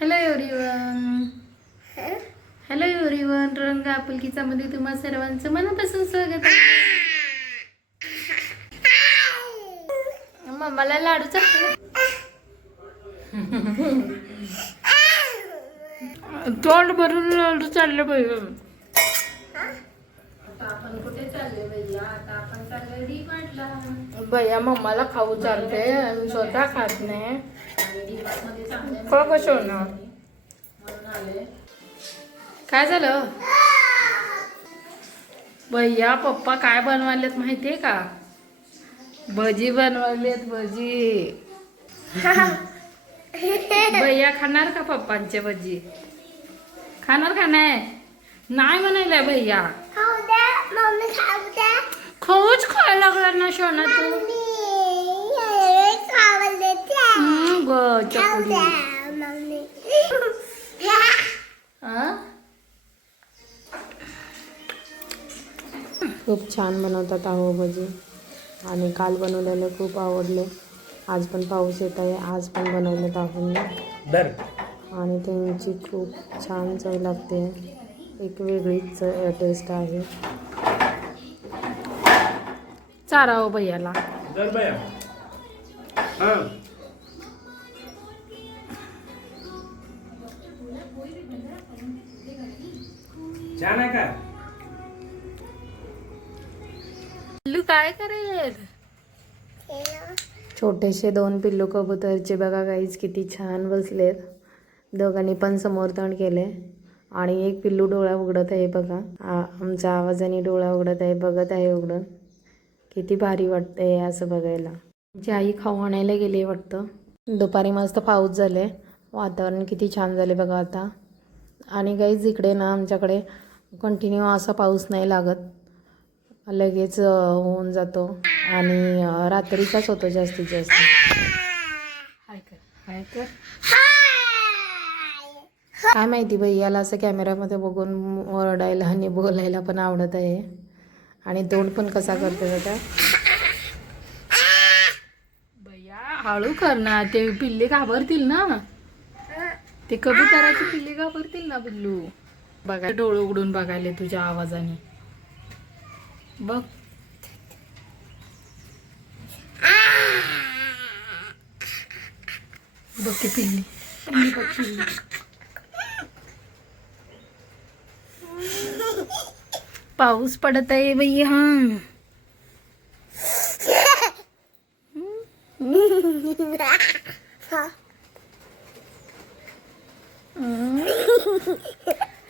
Hello everyone. Hello everyone. रंग आपुलकीचा मध्ये तुम्हा सर्वांचं मनापासून स्वागत आहे. मम्माला लाडू चालतो. तोंड भरून लाडू चालले पाहिजे. आपण कुठे चालले भैया? आता आपण चालले डीमार्टला. भैया मम्माला खाऊ चालते, मी स्वतः खात नाही. कसं होणार? काय झालं भैया? पप्पा काय बनवालेत माहितीये का? भजी बनवालेत, भजी. भैया खाणार का पप्पांचे भजी? खाणार का नाही? नाही म्हणायला भैया. खाऊच खायला लागला ना शोना तू. चकुली. खूप छान बनवतात आहो भजी, आणि काल बनवलेले खूप आवडले. आज पण पाऊस येत आहे, आज पण बनवलेत आपण, आणि त्यांची खूप छान चव लागते. एक वेगळीच टेस्ट आहे. चारा हो भैयाला. छान आहे का? पिल्लू काय करेल? छोटेसे 2 पिल्लू कबूतरचे बघा गाईज किती छान बसलेत. दोघांनी पण समोर तोंड केले, आणि एक पिल्लू डोळा उघडत आहे बघा. आमच्या आवाजाने डोळा उघडत आहे, बघत आहे उघडून. किती भारी वाटतंय असं बघायला. जी आई खाऊ आणायला गेली वाटतं. दुपारी मस्त पाऊस झाले, वातावरण किती छान झाले बघा आता. आणि गाईज इकडे ना आमच्याकडे कंटिन्यू असा पाऊस नाही लागत, लगेच होऊन जातो, आणि रात्रीचाच होतो जास्तीत जास्त. हाय कर, हाय कर. काय माहिती भैयाला असं कॅमेऱ्यामध्ये बघून ओरडायला आणि बोलायला पण आवडत आहे. आणि तोंड पण कसा करते आता. भैया हळू कर ना, ते पिल्ले घाबरतील ना. ते कबुतराची पिल्ले घाबरतील ना पिल्लू. बघा डोळे उघडून बघायले तुझ्या आवाजाने. बघ बघ की पिल्ली, पिल्ली बघ पिल्ली. पाऊस पडत आहे भैया.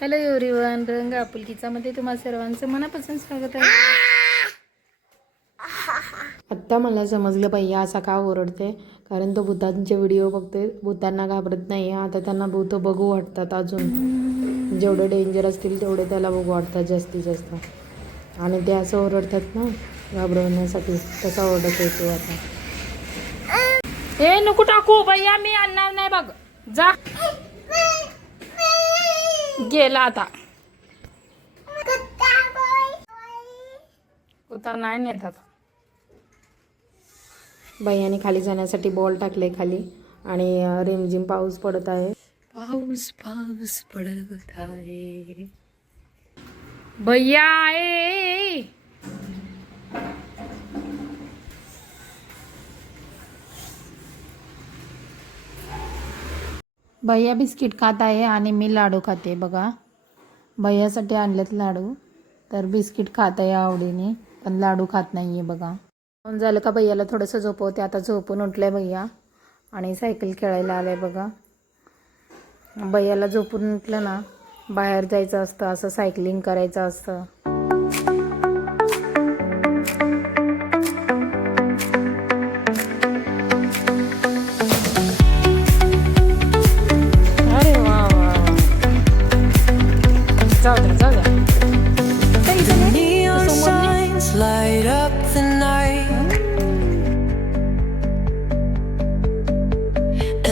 Hello everyone. रंग आपुलकीचा मध्ये तुम्हा सर्वांचं मनापासून स्वागत आहे. आत्ता मला समजलं भैया असा का ओरडते, कारण तो भूतांचे व्हिडिओ बघते. भूतांना घाबरत नाही. आता त्यांना भूत बघू वाटतात. अजून जेवढे डेंजर असतील तेवढे त्याला बघू वाटतात जास्तीत जास्त, आणि ते असं ओरडतात ना घाबरवण्यासाठी. तसा ओरडत येतो आता. ए नको टाकू भैया, मी आणणार नाही बघ. जा, गेला आता. कुत्ता नाही नेत आता. भैयाने खाली जाण्यासाठी बॉल टाकले खाली, आणि रिमझिम पाऊस पडत आहे. पाऊस पाऊस पडत आहे भैया. आहे भैया बिस्किट खात आहे, आणि मी लाडू खाते बघा. भैयासाठी आणलेत लाडू, तर बिस्किट खात आहे आवडीने, पण लाडू खात नाही आहे बघा. झालं का भैयाला थोडंसं झोपवते. आता झोपून उठले भैया, आणि सायकल खेळायला आले बघा. भैयाला झोपून उठलं ना, बाहेर जायचं असतं, असं सायकलिंग करायचं असतं. अरे वा वा, जाऊ द्या जाऊ द्या. Neon signs light up the night.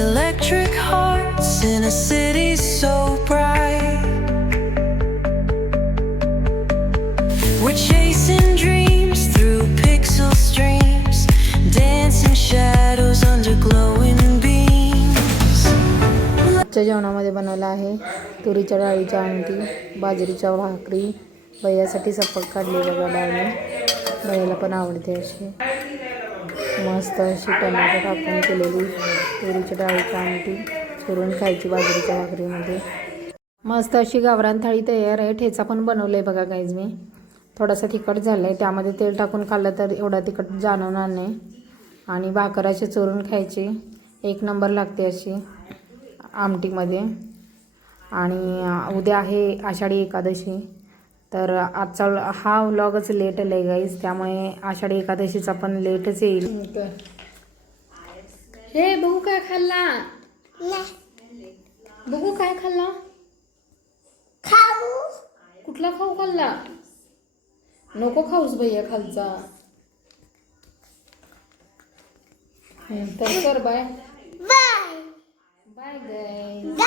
Electric hearts in a city so bright. We're chasing dreams through pixel streams, dancing shadows under glowing beams. आजच्या जेवणामध्ये बनवलं आहे तुरीच्या डाळीची आमटी, बाजरीच्या भाकरी. भैयासाठी सपक काढली बघा डाळी, भैयाला पण आवडते अशी. मस्त अशी टोमॅटो टाकून केलेली तुरीच्या डाळीची आमटी चुरून खायची बाजरीच्या भाकरीमध्ये. मस्त अशी गावरान थाळी तयार आहे. ठेचा पण बनवलं आहे बघा गाईज मी. थोडासा तिखट झालं आहे, त्यामध्ये तेल टाकून खाल्लं तर एवढा तिखट जाणवणार नाही. आणि भाकर अशी चुरून खायची, एक नंबर लागते अशी आमटीमध्ये. आणि उद्या आहे आषाढी एकादशी, तर आजचा हा व्लॉगच लेट आला आहे गाईज, त्यामुळे आषाढी एकादशीचा पण लेटच येईल. हे बघू काय खाल्ला, बघू काय खाल्ला, कुठला खाऊ खाल्ला. नको खाऊस भैया खालचा. तर कर bye bye guys,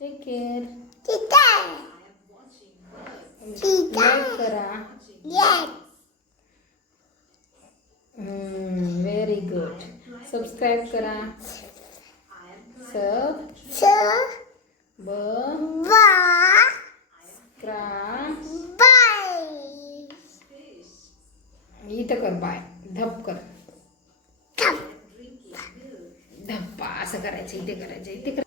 take care, like करा. Very good. सबस्क्राईब करा. इथं कर बाय, धप कर, धप्पा असं करायचं, इथे करायचं, इथे कर.